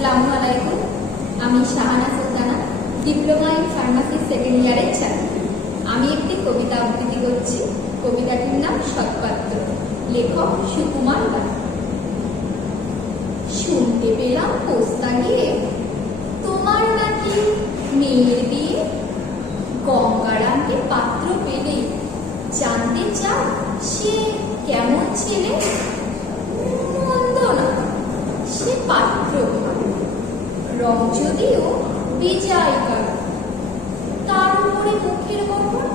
আসসালামু আলাইকুম। আমি Shahana Sultana, diploma in pharmacy second ইয়ারের ছাত্রী। আমি একটি কবিতা আবৃত্তি করছি। কবিতাটির নাম সৎপাত্র, লেখক সুকুমার রায়। শুনতে পেলাম পোস্তা গিয়ে তোমার নাকি মেয়ের বিয়ে। গঙ্গারামকে পাত্র পেলে জানতে চাও সে কেমন ছেলে। মন্দ না, সে পাত্র রং যদিও বেজায় কারো, তার উপরে মুখের গঠন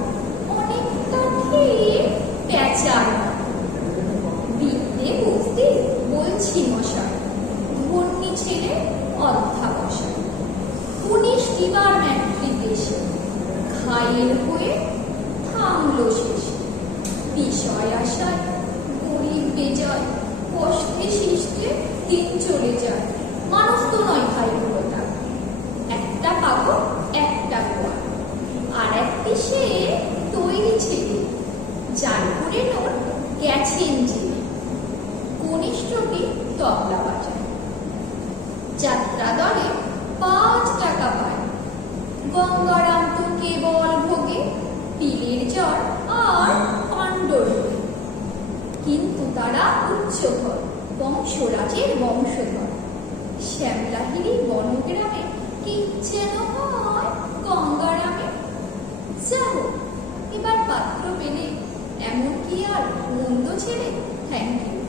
অনেকটা খেয়ে প্যাঁচার। বিদ্যে বুঝতে বলছি মশাই, ধন্যী ছেলে অধ্যাবসায়। 19 ডিপার্টমেন্টে দেশে ঘায়ের হয়ে থামলো শেষে। বিষয় আশায় গরিব বেজয়, কষ্টে সৃষ্টে দিন চলে যায়। মানুষ তো নয় ভাই পুরোটা, একটা পাগল একটা গোয়া, আর একটি সে তৈরি ছেলে যার করে নোট গেছেন জেলে। কনিষ্ঠটি তবলা বাজায়, যাত্রা দলে 5 টাকা পায়। গঙ্গারাম তো কেবল ভোগে পিলের জ্বর আর পাণ্ডর রোগে। কিন্তু তারা উচ্চঘর, বংশরাজের বংশধর। শ্যামলাহিরি বনগ্রামে কি যেন হয় গঙ্গারামে। যাও এবার পাত্র পেলে এমন কি আর মন্দ ছেলে। Thank you.